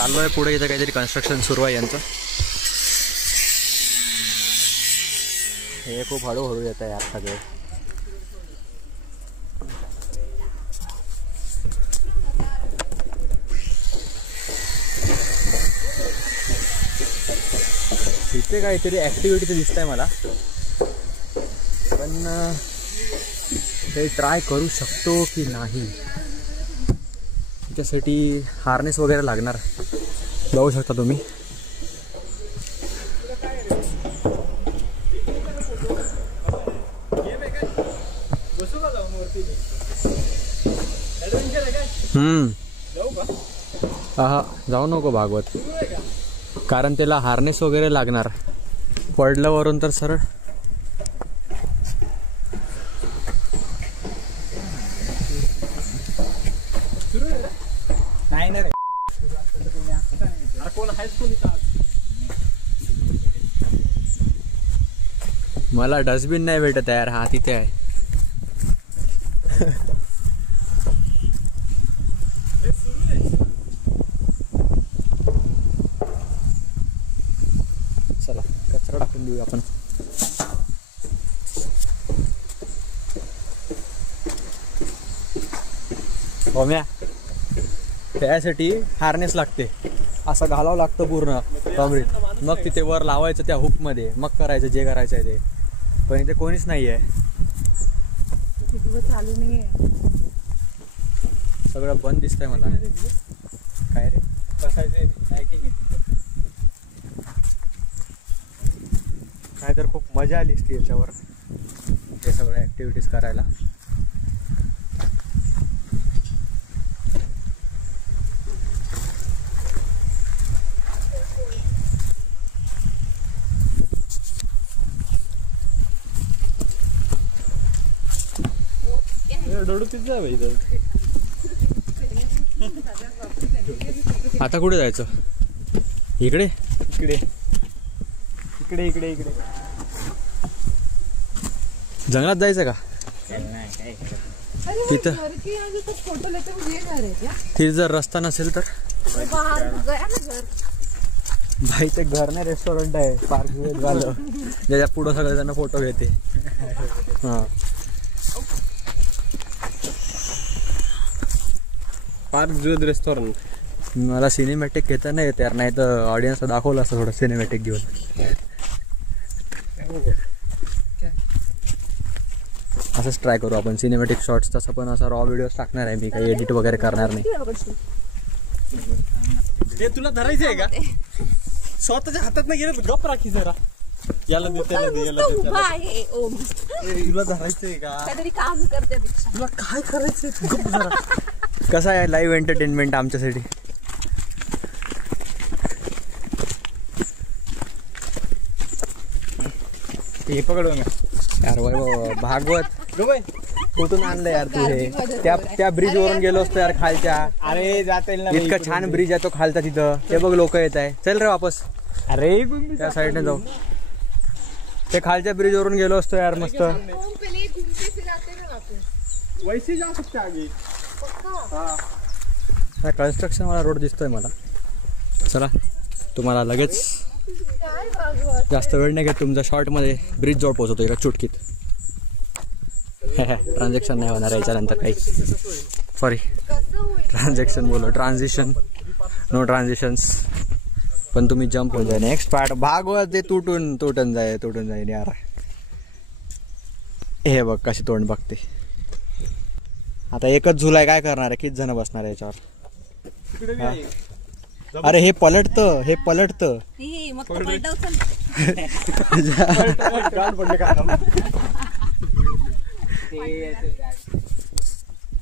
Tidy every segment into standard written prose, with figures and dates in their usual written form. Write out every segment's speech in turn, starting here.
चालू आहे पुढे, इथं काहीतरी कन्स्ट्रक्शन सुरू आहे यांचं. हे खूप हळूहळू येत आहे यार सगळे. इथे काहीतरी ॲक्टिव्हिटी तर दिसत आहे मला, पण हे ट्राय करू शकतो की नाही. त्याच्यासाठी हार्नेस वगैरे लागणार, बघू शकता तुम्ही. हा जाऊ नको भागवत, कारण त्याला हार्नेस वगैरे लागणार. पडलं वरून तर सरळ. मला डस्टबिन नाही भेटत यार. हा तिथे आहे. चला कचरा टाकून देऊ आपण. ओम्या, त्यासाठी हार्नेस लागते, असं घालावं लागतं पूर्ण कमरेत. मग तिथे वर लावायचं त्या हुक मध्ये, मग करायचं जे करायचं आहे ते. पण इथे कोणीच नाही आहे, चालू नाही आहे, सगळं बंद दिसतंय मला. काय रे बसायचं, लाइटिंग येते. काय तर खूप मजा आली असती याच्यावर, हे सगळ्या ॲक्टिव्हिटीज करायला. आता कुठे जायचं? इकडे इकडे इकडे इकडे इकडे जंगलात जायचं का? तिथं तिथे जर रस्ता नसेल तर भाई ते घर नाही, रेस्टॉरंट आहे. पार्क झालं त्याच्या पुढं सगळे जण फोटो घेते. हा पार्क जुद रेस्टॉरंट. मला सिनेमॅटिक घेता नाही येत यार, नाही तर ऑडियन्सला दाखवलं असं थोडं सिनेमॅटिक घेऊन. असंच ट्राय करू आपण सिनेमॅटिक शॉर्ट्स. तसं पण असा रॉ व्हिडिओज टाकणार आहे मी, काही एडिट वगैरे करणार नाही. ते तुला धरायचं आहे का? स्वतःच्या हातात नाही गेलं गप राखी जरा. याला दे, त्याला दे, याला दे. तुला धरायचंय का? काहीतरी काम करते, तुला काय करायचंय? गप जरा. कसं आहे लाईव्ह एंटरटेनमेंट आमच्यासाठी. हे पकडून यार वैभव भागवत कुठून आणलं यार तू हे? त्या ब्रिज वरून गेलो असतो यार खालच्या. अरे जाता येईल ना, इतकं छान ब्रिज आहे तो खालचा तिथं. ते बघ लोक येत आहे. चल रे वापस. अरे त्या साईडने जाऊ. ते खालच्या ब्रिज वरून गेलो असतो यार मस्त. वैसे जा सकते आगे. कन्स्ट्रक्शन वाला रोड दिसतोय मला. चला तुम्हाला लगेच जास्त वेळ नाही घेत, तुमच्या शॉर्टमध्ये ब्रिज जवळ पोहोचवतो एका चुटकीत. ट्रान्झॅक्शन नाही होणार याच्यानंतर काही. सॉरी ट्रान्झॅक्शन बोलो, ट्रान्झिशन नो ट्रान्झिशन्स. पण तुम्ही जम्प होऊन जाय. नेक्स्ट पार्ट भागवत ते तुटून जाईल यार. हे बघ कशी तोंड बघते. आता एकच झुलाय, काय करणार आहे? किती जण बसणार आहे याच्यावर? अरे हे पलटतं.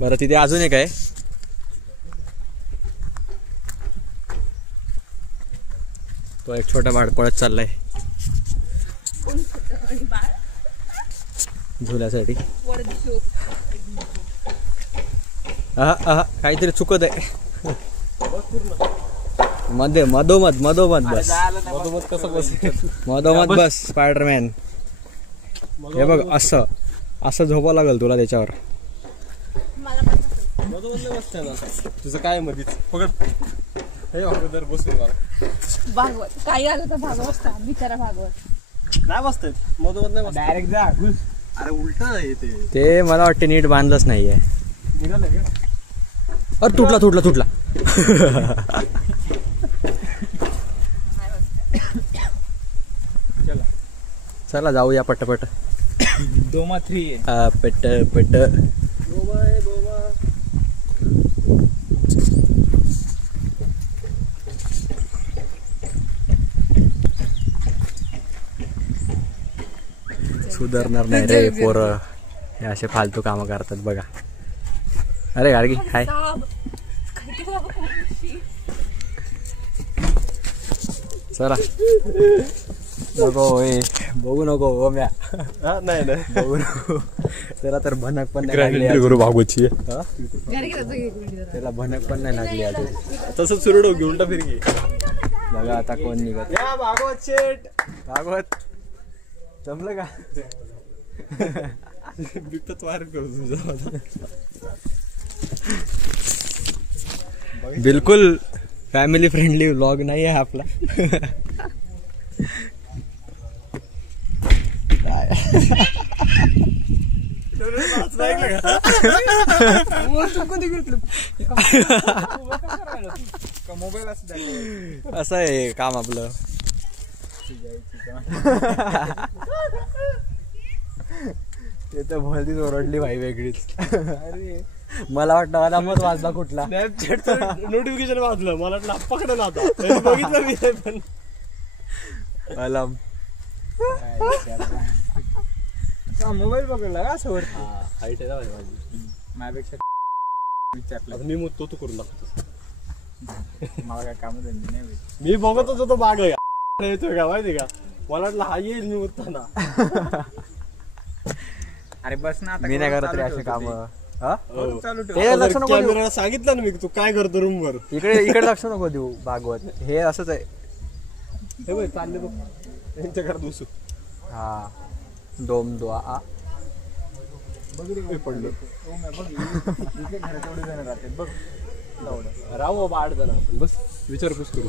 बरं तिथे अजून एक आहे. तो एक छोटा बाळ पळत चाललाय झुल्यासाठी. काहीतरी चुकत आहे. मधोमध बस. मधोमध बस स्पायडरमॅन. हे बघ असं झोपावं लागेल तुला त्याच्यावर. तुझं काय मधीच पकड. हे अगोदर बसून मला भागवत काही आलं तर भागवत का बिचारा भागवत नाही बसत मधोमध नाही बसत डायरेक्ट जा घुस. अरे उलट येते ते मला वाटते नीट बांधलंच नाहीये. निघालं का अरे तुटला चला जाऊया पटपट. दोमा 3 पट दोमा आहे दोमा. सुधारणार नाही रे पोरं. हे असे फालतू कामं करतात बघा. अरे गाडगी हाय. चला नको होय बघू नको हो म्या. नाही बघू नको त्याला तर भनक पण नाही लागली अजून. गुरु भागवतची त्याला भनक पण नाही लागली अजून. तसंच सुरडो घेऊन उलटा फिर घे. बघा आता कोण निघत. या भागवत शेट भागवत जमलं का. बिकटच वायर करतो तुझा. बिलकुल फॅमिली फ्रेंडली व्लॉग नाही आहे आपला. असं आहे काम आपलं. ते तर भलतीच ओरडली भाई वेगळीच. अरे मला वाटलं अलामच वाजला कुठला. नोटिफिकेशन वाजलं मला वाटलं पकडलं आता बघितलं मी पण अलाम मोबाईल पकडला का असं वरती. हाईट आहे माझी माझ्यापेक्षा विचारलं मी मग तो करून दाखवतो. मला काय काम नाही. मी बघतच होतो बाग येतोय का माहिती का. मला वाटलं हा येईल मी मुद्दा. अरे बस ना आता. मी नाही करत रे असे काम. कॅमेरा सांगितलं ना मी तू काय करतो रूम वर. इकडे लक्ष नको देऊ भागवत. हे असंच आहे. हे बघ चालले बघ त्यांच्या घरात बसू. हा दोम दुआ पडलो राहू बाबा 8 जण बस विचारपूस करू.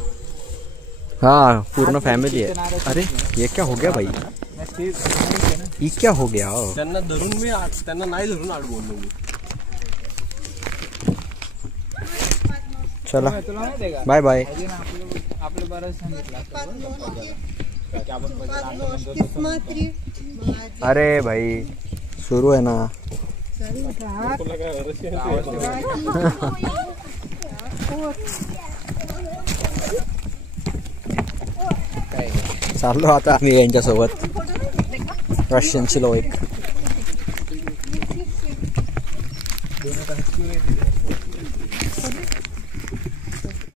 हाँ पूर्ण फैमिली है. अरे ये क्या हो गया भाई. ये क्या हो गया. त्यांना धरून मी त्यांना नाही धरून आड बोललो मी. चला बाय बाय. आपलं बरं सांगितलं. अरे भाई शुरू है ना. चाललो आता आम्ही यांच्यासोबत रशियन चिलो एक.